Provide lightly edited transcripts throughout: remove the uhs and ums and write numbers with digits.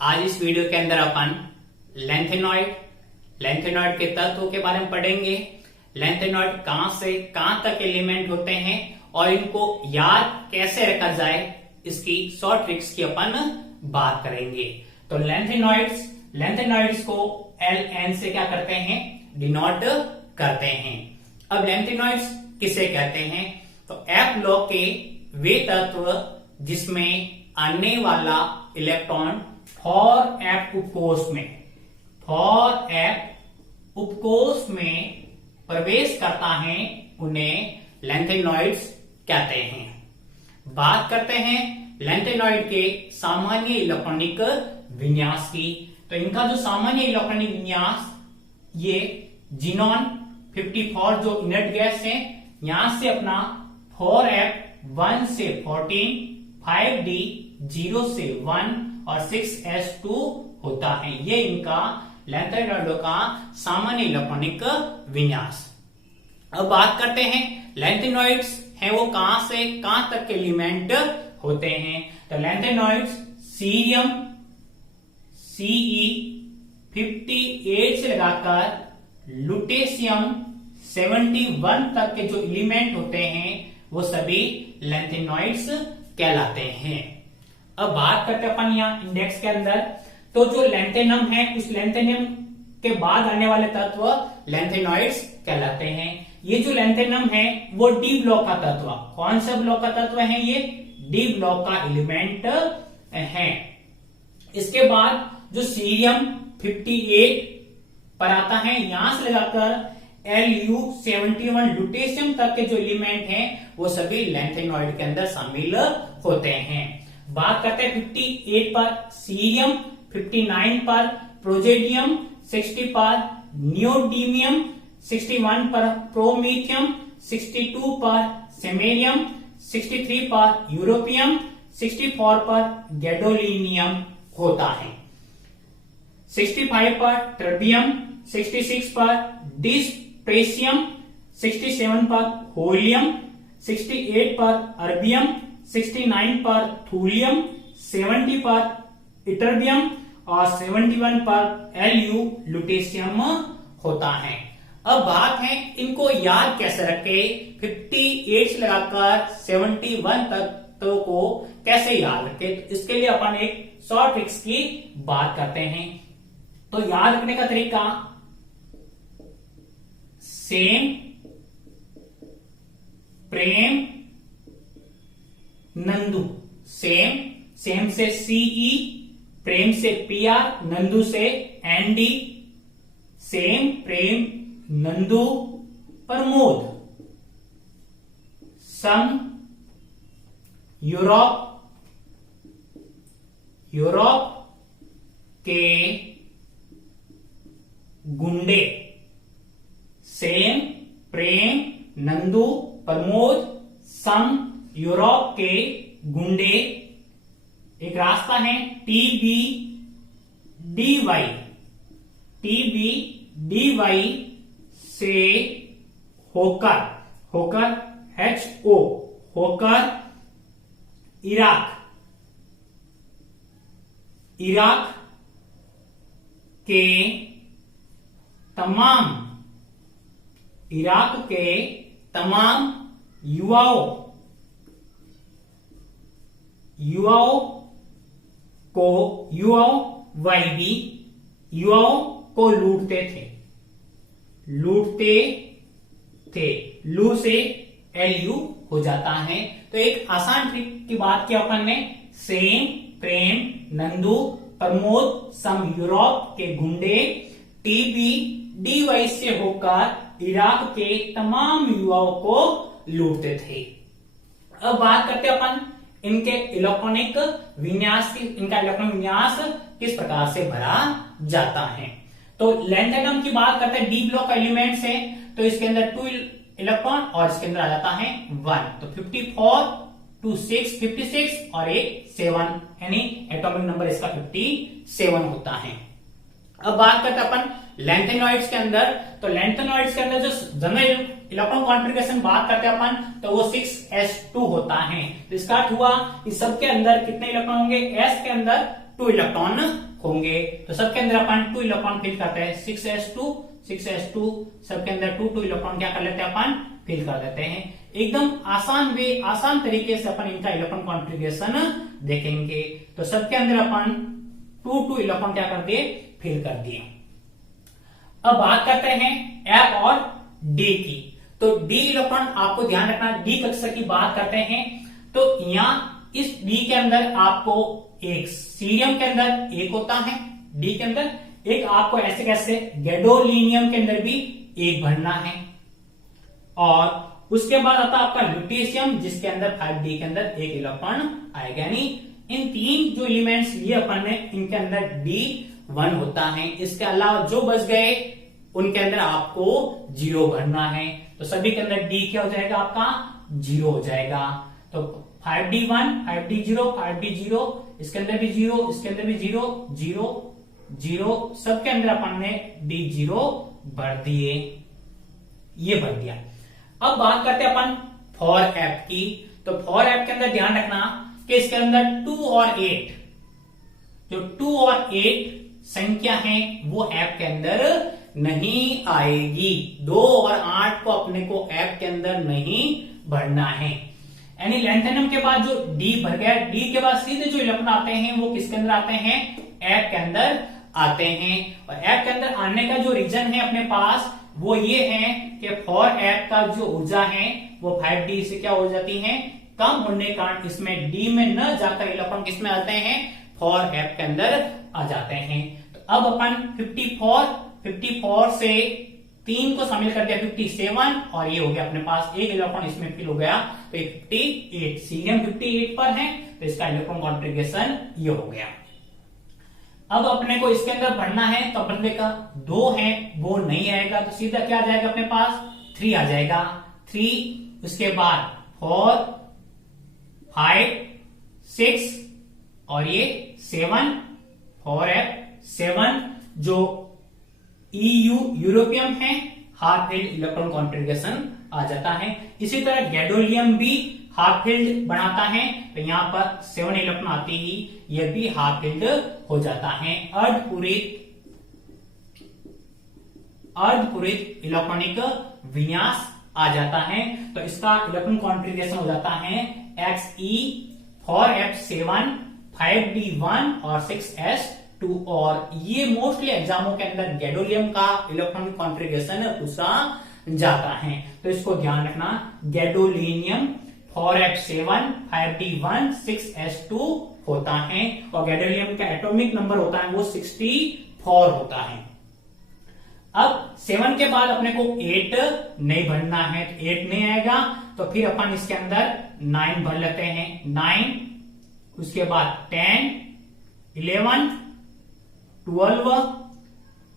आज इस वीडियो के अंदर अपन लेंथेनॉइड के तत्वों के बारे में पढ़ेंगे। लेंथेनॉइड कहां से कहां तक एलिमेंट होते हैं और इनको याद कैसे रखा जाए, इसकी शॉर्ट ट्रिक्स की अपन बात करेंगे। तो लेंथेनॉइड्स को LN से क्या करते हैं, डिनोट करते हैं। अब लेंथेनॉइड्स किसे कहते हैं, तो F ब्लॉक के वे तत्व जिसमें आने वाला इलेक्ट्रॉन फॉर F उपकोष में प्रवेश करता है, उन्हें लेंथेनॉइड्स कहते हैं। बात करते हैं लेंथेनॉइड के सामान्य इलेक्ट्रॉनिक विन्यास की। तो इनका जो सामान्य इलेक्ट्रॉनिक विन्यास, ये जिनॉन 54 जो इनर्ट गैस है, यहां से अपना 4f 1 से 14, 5d 0 से 1 और 6s2 होता है। ये इनका लेंथेनॉइडों का सामान्य इलेक्ट्रॉनिक विन्यास। अब बात करते हैं लेंथेनॉइड्स हैं वो कहां से कहां तक के एलिमेंट होते हैं। तो लेंथेनॉइड्स सीरियम Ce58 से लगाकर लुटेशियम 71 तक के जो एलिमेंट होते हैं वो सभी लेंथेनॉइड्स कहलाते हैं। अब बात करते हैं अपन यहाँ इंडेक्स के अंदर, तो जो लेंथेनम है उस लेंथेनम के बाद आने वाले तत्व लेंथेनॉइड्स कहलाते हैं। ये जो लेंथेनम है वो डी ब्लॉक का तत्व, कौन सा ब्लॉक का तत्व है, ये डी ब्लॉक का एलिमेंट है। इसके बाद जो सीरियम 58 पर आता है, यहां से लगाकर Lu71 लुटेशियम तक के जो एलिमेंट हैं वो सभी लेंथेनॉइड के अंदर शामिल होते हैं। बात करते हैं 58 पर सीरियम, 59 पर प्रोजेडियम, 60 पर नियोडीमियम, 61 पर प्रोमीथियम, 62 पर सेमेरियम, 63 पर यूरोपियम, 64 पर गैडोलिनियम होता है। 65 पर ट्रबियम, 66 पर डिस्प्रेसियम, 67 पर होलियम, 68 पर अर्बियम, 69 पर थूलियम, 70 पर इटर्बियम और 71 पर Lu लुटेशियम होता है। अब बात है इनको याद कैसे रखे, 58 से लगाकर 71 तक तो को कैसे याद रखे, तो इसके लिए अपन एक शॉर्ट ट्रिक्स की बात करते हैं। तो याद रखने का तरीका, सेम, प्रेम, नंदू। सेम से CE, प्रेम से PR, नंदू से ND। सेम, प्रेम, नंदू, प्रमोद। सम, यूरोप के गुंडे। सेम, प्रेम, नंदू, प्रमोद, सम, यूरोप के गुंडे। एक रास्ता है TBDY से होकर होकर इराक के तमाम युवाओं को लूटते थे। लू से LU हो जाता है। तो एक आसान ट्रिक की बात की अपन ने, सेम, प्रेम, नंदू, प्रमोद, सम, यूरोप के गुंडे TBDY से होकर इराक के तमाम युवाओं को लूटते थे। अब बात करते अपन इनके इलेक्ट्रॉनिक विन्यास की। इनका इलेक्ट्रॉनिक विन्यास किस प्रकार से भरा जाता है। तो लेंथेनम की बात करते हैं, डी ब्लॉक का एलिमेंट्स है, तो इसके अंदर 2 इलेक्ट्रॉन और इसके अंदर आ जाता है 1। तो 54 2 6 56 और एक 7, यानी एटॉमिक नंबर इसका 57 होता है। अब बात करते हैं अपन लेंथेनॉइड्स के अंदर, तो लेंथेनॉइड्स के अंदर जो जनरल इलेक्ट्रॉन कॉन्फ़िगरेशन बात करते हैं अपन, तो वो 6s2 होता है। तो इसका अर्थ हुआ इस सब के अंदर कितने इलेक्ट्रॉन होंगे, s के अंदर 2 इलेक्ट्रॉन होंगे। तो सबके अंदर अपन 2 इलेक्ट्रॉन फिल करते हैं, 6s2 सबके अंदर 2 इलेक्ट्रॉन क्या कर लेते हैं अपन, फिल कर देते हैं। एकदम आसान तरीके से अपन इनका इलेक्ट्रॉन कॉन्फ़िगरेशन देखेंगे। तो सबके अंदर अपन 2 इलेक्ट्रॉन क्या कर दिए, फिल कर दिए। अब बात करते हैं F और D की। तो D इलेक्ट्रॉन आपको ध्यान रखना, D कक्षा की बात करते हैं तो यहाँ इस D के अंदर आपको एक सीरियम के अंदर एक होता है, D के अंदर एक आपको ऐसे कैसे गैडोलीनियम के अंदर भी एक भरना है, और उसके बाद आता है आपका लुटेशियम जिसके अंदर 5D के अंदर एक इलेक्ट्रॉन आएगा। यानी इन 3 जो एलिमेंट्स लिए अपन ने, इनके अंदर D1 होता है। इसके अलावा जो बच गए उनके अंदर आपको 0 भरना है। तो सभी के अंदर D क्या हो जाएगा, आपका 0 हो जाएगा। तो 5D1 5D0 5D0, इसके अंदर भी 0, इसके अंदर भी 0 0 0, सबके अंदर अपन ने D0 भर दिए, ये भर दिया। अब बात करते हैं अपन फॉर ऐप की। तो फॉर ऐप के अंदर ध्यान रखना कि इसके अंदर 2 और 8, जो 2 और 8 संख्या है वो ऐप के अंदर नहीं आएगी। 2 और 8 को अपने को ऐप के अंदर नहीं भरना है। यानी लैंथेनम के बाद जो D भर गया, D के बाद सीधे जो इलेक्ट्रॉन आते हैं वो किसके अंदर आते हैं, ऐप के अंदर आते हैं। और ऐप के अंदर आने का जो रीजन है अपने पास वो ये है कि फॉर ऐप का जो ऊर्जा है वो 5D से क्या हो जाती है, कम होने के कारण इसमें D में न जाकर इलेक्ट्रॉन किसमें आते हैं, फॉर ऐप के अंदर आ जाते हैं। तो अब अपन 54 से 3 को शामिल कर दिया 57, और ये हो गया अपने पास एक इलेक्ट्रॉन इसमें फिल हो गया। तो 58 सीरियम 58 पर है, तो इसका इलेक्ट्रॉन कॉन्फ़िगरेशन ये हो गया। अब अपने को इसके अंदर पढ़ना है, तो अपने का 2 है वो नहीं आएगा, तो सीधा क्या आ जाएगा अपने पास 3 आ जाएगा। 3 उसके बाद 4 5 6 और ये 7 4f7 जो यूरोपियम है, हाफ फील्ड इलेक्ट्रॉन कॉन्फ़िगरेशन आ जाता है। इसी तरह गैडोलियम भी हाफ फील्ड बनाता है, तो यहां पर 7 इलेक्ट्रॉन आती ही यह भी हाफ फील्ड हो जाता है। अर्धपूरित इलेक्ट्रॉनिक विन्यास आ जाता है, तो इसका इलेक्ट्रॉन कॉन्फ़िगरेशन हो जाता है Xe 4f7 5d1 और 6s2। और ये मोस्टली एग्जामों के अंदर गैडोलियम का इलेक्ट्रॉनिक कॉन्फ़िगरेशन पूछा जाता है, तो इसको ध्यान रखना। गैडोलिनियम 4f7 5d1 6s2 होता है, और गैडोलियम का एटॉमिक नंबर होता है वो 64 होता है। अब 7 के बाद अपने को 8 नहीं भरना है, तो 8 नहीं आएगा, तो फिर अपन इसके अंदर 9 भर लेते हैं। 9 उसके बाद 10 11 12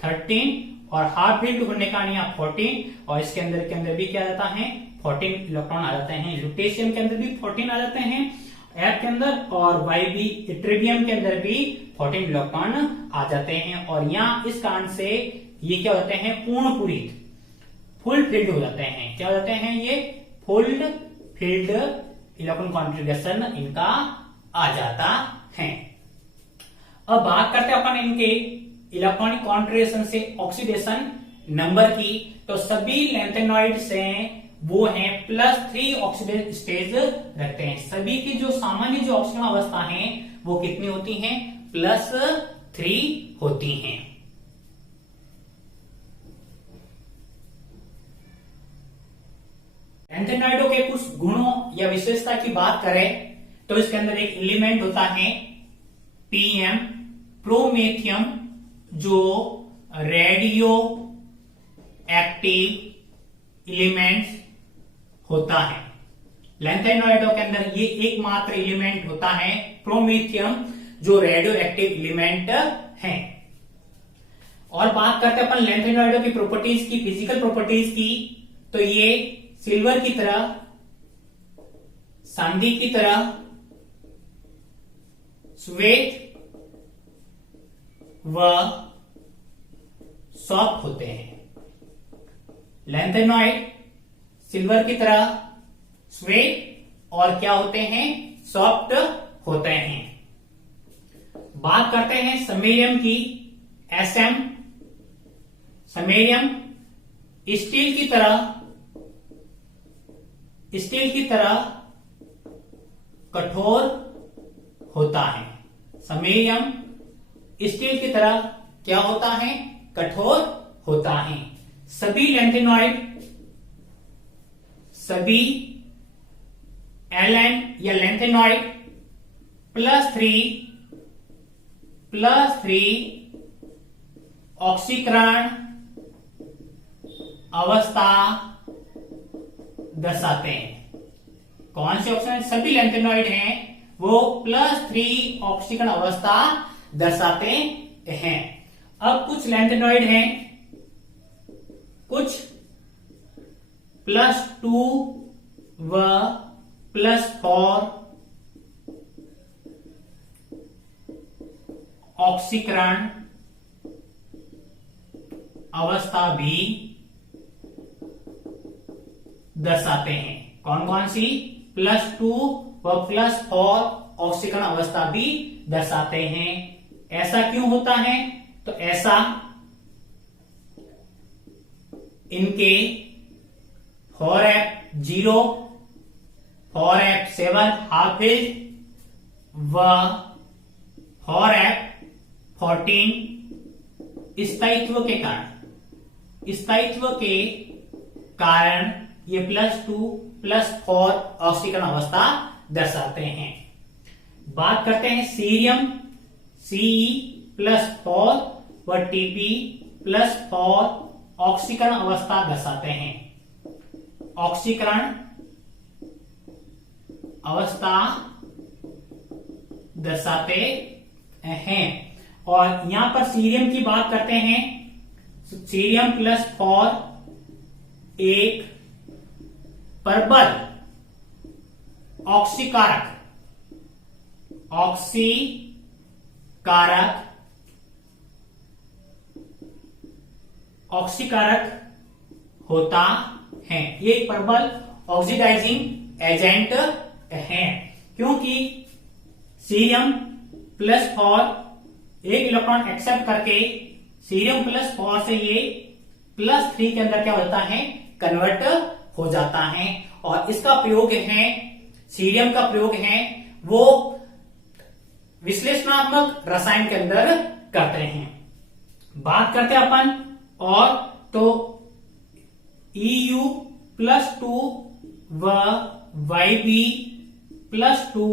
13 और हाफ फील्ड होने का नहीं 14, और इसके अंदर भी क्या जाता है 14 इलेक्ट्रॉन आ जाते हैं। लुटेशियम के अंदर भी 14 आ जाते हैं ऐप के अंदर, और YB इट्रिबियम के अंदर भी 14 इलेक्ट्रॉन आ जाते हैं। और यहाँ इस कारण से ये क्या होते हैं, पूर्ण पूरित फुल फील्ड हो जाते हैं। क्या हो जाते हैं, ये फुल फील्ड इलेक्ट्रॉन कॉन्फ़िगरेशन इनका आ जाता है। अब बात करते हैं अपन इनके इलेक्ट्रॉनिक कॉन्फ़िगरेशन से ऑक्सीडेशन नंबर की। तो सभी लैंथेनॉइड से वो हैं +3 ऑक्सीडेशन स्टेज रखते हैं। सभी की जो सामान्य जो ऑक्सीजन अवस्था है वो कितनी होती हैं, +3 होती हैं। लैंथेनॉइडों के कुछ गुणों या विशेषता की बात करें तो इसके अंदर एक एलिमेंट होता है PM प्रोमेथियम, जो रेडियो एक्टिव एलिमेंट्स होता है। लैंथेनॉइडों के अंदर ये एकमात्र एलिमेंट होता है प्रोमेथियम, जो रेडियो एक्टिव एलिमेंट है। और बात करते हैं अपन लैंथेनॉइडों की प्रॉपर्टीज की, फिजिकल प्रॉपर्टीज की। तो ये सिल्वर की तरह, चांदी की तरह श्वेत व सॉफ्ट होते हैं। लैंथेनॉइड सिल्वर की तरह श्वेत और क्या होते हैं, सॉफ्ट होते हैं। बात करते हैं समैरियम की। Sm, समैरियम स्टील की तरह कठोर होता है। समैरियम स्टील की तरह क्या होता है? कठोर होता है। सभी लैंथेनॉइड, सभी Ln या लैंथेनॉइड +3 ऑक्सीकरण अवस्था दर्शाते हैं। कौन से ऑक्सीकरण? सभी लैंथेनॉइड हैं वो +3 ऑक्सीकरण अवस्था दर्शाते हैं। अब कुछ लैंथेनॉइड हैं, कुछ +2 व +4 ऑक्सीकरण अवस्था भी दर्शाते हैं। कौन कौन सी? +2 व +4 ऑक्सीकरण अवस्था भी दर्शाते हैं। ऐसा क्यों होता है? तो ऐसा इनके 4f0, 4f7 हाफ फिल्ड व 4f14 स्थायित्व के कारण ये +2 +4 ऑक्सीकरण अवस्था दर्शाते हैं। बात करते हैं सीरियम, Ce+4 व Tb+4 ऑक्सीकरण अवस्था दर्शाते हैं। ऑक्सीकरण अवस्था दर्शाते हैं। और यहां पर सीरियम की बात करते हैं। सीरियम +4 एक प्रबल ऑक्सीकारक होता है। ये एक प्रबल ऑक्सीडाइजिंग एजेंट है, क्योंकि सीरियम +4 एक इलेक्ट्रॉन एक्सेप्ट करके सीरियम +4 से ये +3 के अंदर क्या होता है? कन्वर्ट हो जाता है। और इसका प्रयोग है, सीरियम का प्रयोग है वो विश्लेषणात्मक रसायन के अंदर करते हैं। बात करते हैं अपन और तो Eu+2 व Yb+2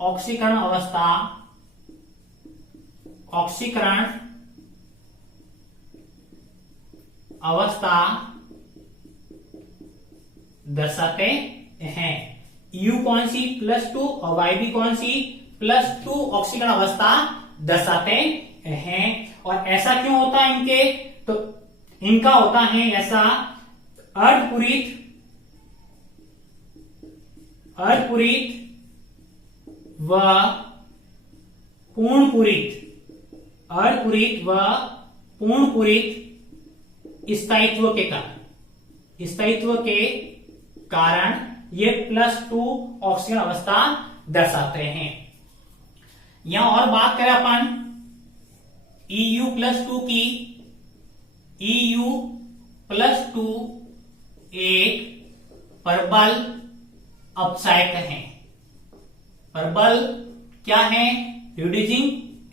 ऑक्सीकरण अवस्था दर्शाते हैं। U कौन सी? +2 और Yb कौन सी? +2 ऑक्सीकरण अवस्था दर्शाते हैं। और ऐसा क्यों होता है इनके? तो इनका होता है ऐसा अर्धपूरित व पूर्णपूरित स्थायित्व के कारण ये +2 ऑक्सीजन अवस्था दर्शाते हैं। यहां और बात करें अपन Eu+2 की। Eu+2 एक प्रबल अपचायक है। प्रबल क्या है? रिड्यूसिंग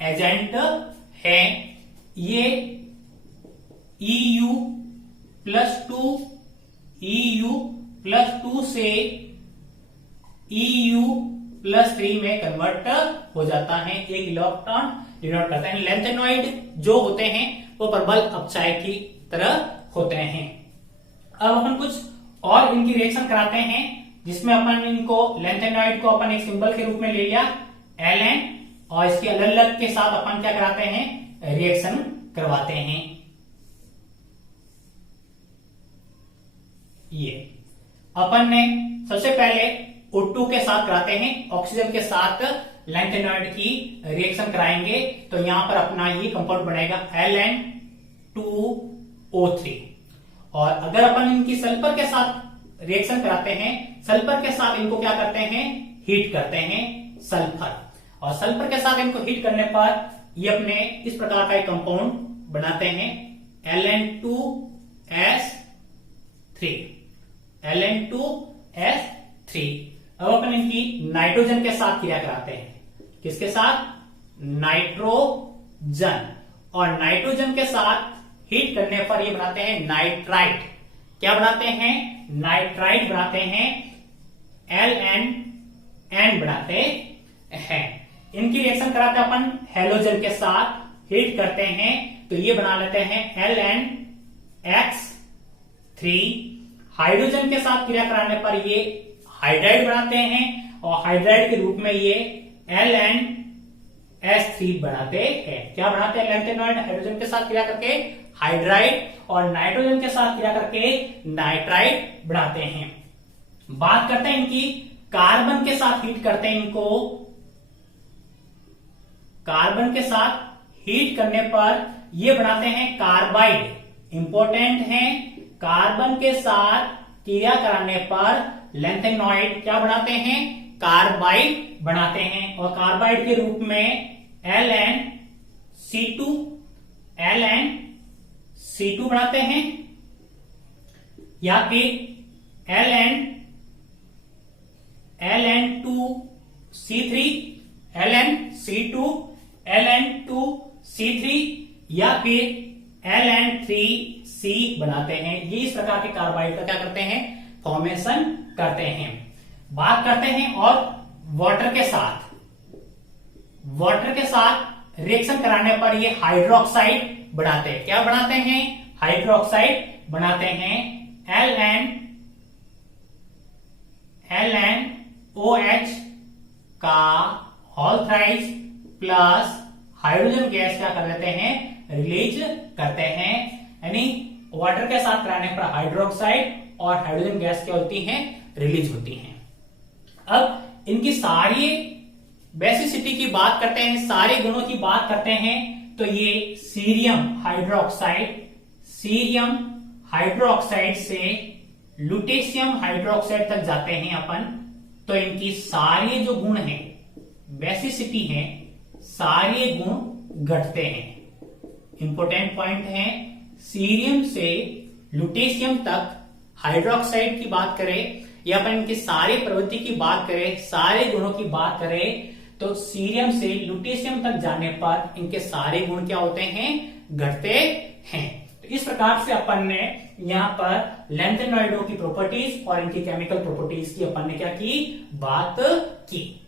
एजेंट है। ये Eu+2 से Eu+3 में कन्वर्ट हो जाता है। एक इलेक्ट्रॉन डिनोट करता है। लैंथेनॉइड जो होते हैं वो प्रबल अपचायक की तरह होते हैं। अब अपन कुछ और इनकी रिएक्शन कराते हैं, जिसमें अपन इनको लैंथेनॉइड को अपन एक सिंबल के रूप में ले लिया Ln, और इसके अलग अलग के साथ अपन क्या कराते हैं? रिएक्शन करवाते हैं। ये अपन ने सबसे पहले O2 के साथ कराते हैं, ऑक्सीजन के साथ लैंथेनॉइड की रिएक्शन कराएंगे। तो यहां पर अपना ये कंपाउंड बनेगा Ln2O3। और अगर अपन इनकी सल्फर के साथ रिएक्शन कराते हैं, सल्फर के साथ इनको क्या करते हैं? हीट करते हैं सल्फर। और सल्फर के साथ इनको हीट करने पर ये अपने इस प्रकार का एक कंपाउंड बनाते हैं Ln2s3। Ln2s3। अब अपन इनकी नाइट्रोजन के साथ क्रिया कराते हैं। किसके साथ? नाइट्रोजन। और नाइट्रोजन के साथ हीट करने पर ये बनाते हैं नाइट्राइट। क्या बनाते हैं? नाइट्राइट बनाते हैं। Ln बनाते हैं। इनकी रिएक्शन कराते हैं अपन हेलोजन के साथ, हीट करते हैं तो ये बना लेते हैं Lnx3। हाइड्रोजन के साथ क्रिया कराने पर ये हाइड्राइड बनाते हैं और हाइड्राइड के रूप में ये Ln(H3) बनाते हैं। क्या बनाते हैं? लैंथेनॉइड हाइड्रोजन के साथ क्रिया करके हाइड्राइड और नाइट्रोजन के साथ क्रिया करके नाइट्राइड बनाते हैं। बात करते हैं इनकी कार्बन के साथ हीट करते हैं इनको। कार्बन के साथ हीट करने पर ये बनाते हैं कार्बाइड। इंपॉर्टेंट है, कार्बन के साथ क्रिया कराने पर लैंथेनॉइड क्या बनाते हैं? कार्बाइड बनाते हैं और कार्बाइड के रूप में Ln(C2) बनाते हैं या फिर Ln(C2) या फिर Ln3C बनाते हैं। ये इस प्रकार के कार्बाइड का क्या करते हैं? फॉर्मेशन करते हैं। बात करते हैं और वाटर के साथ। वाटर के साथ रिएक्शन कराने पर ये हाइड्रोक्साइड बनाते हैं। क्या बनाते हैं? हाइड्रोक्साइड बनाते हैं। LnOH का whole thrice plus hydrogen gas क्या कर देते हैं? रिलीज करते हैं। यानी वाटर के साथ कराने पर हाइड्रोक्साइड और हाइड्रोजन गैस क्या होती हैं? रिलीज होती हैं। अब इनकी सारी बेसिसिटी की बात करते हैं, सारे गुणों की बात करते हैं तो ये सीरियम हाइड्रोक्साइड से लुटेशियम हाइड्रोक्साइड तक जाते हैं अपन। तो इनकी सारे जो गुण हैं, बेसिसिटी है, सारे गुण घटते हैं। इंपॉर्टेंट पॉइंट है, सीरियम से लुटेशियम तक हाइड्रोक्साइड की बात करें या अपन इनकी सारी प्रवृत्ति की बात करें, सारे गुणों की बात करें तो सीरियम से लुटेशियम तक जाने पर इनके सारे गुण क्या होते हैं? घटते हैं। तो इस प्रकार से अपन ने यहाँ पर लैंथेनॉइडों की प्रॉपर्टीज और इनकी केमिकल प्रॉपर्टीज की अपन ने क्या की? बात की।